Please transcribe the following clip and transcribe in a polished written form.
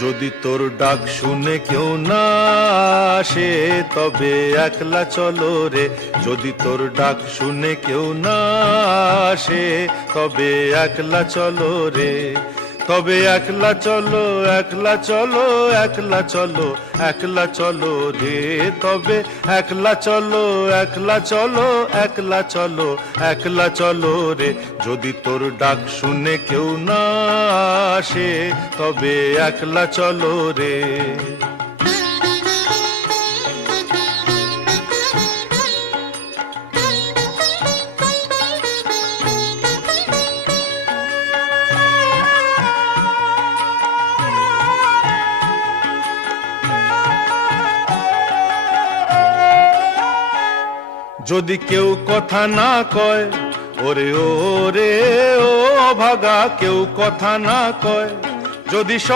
যদি তোর ডাক শুনে কেউ না আসে তবে একলা চলো রে। যদি তোর ডাক শুনে কেউ না আসে তবে একলা চলো রে। তবে একলা চলো, একলা চলো, একলা চলো, একলা চলো রে। তবে একলা চলো, একলা চলো, একলা চলো, একলা চলো রে। যদি তোর ডাক শুনে কেউ না আসে তবে একলা চলো রে। যদি কেউ কথা না কয়, ওরে ওরে ও ভাগা, কেউ কথা না কয়, যদি সব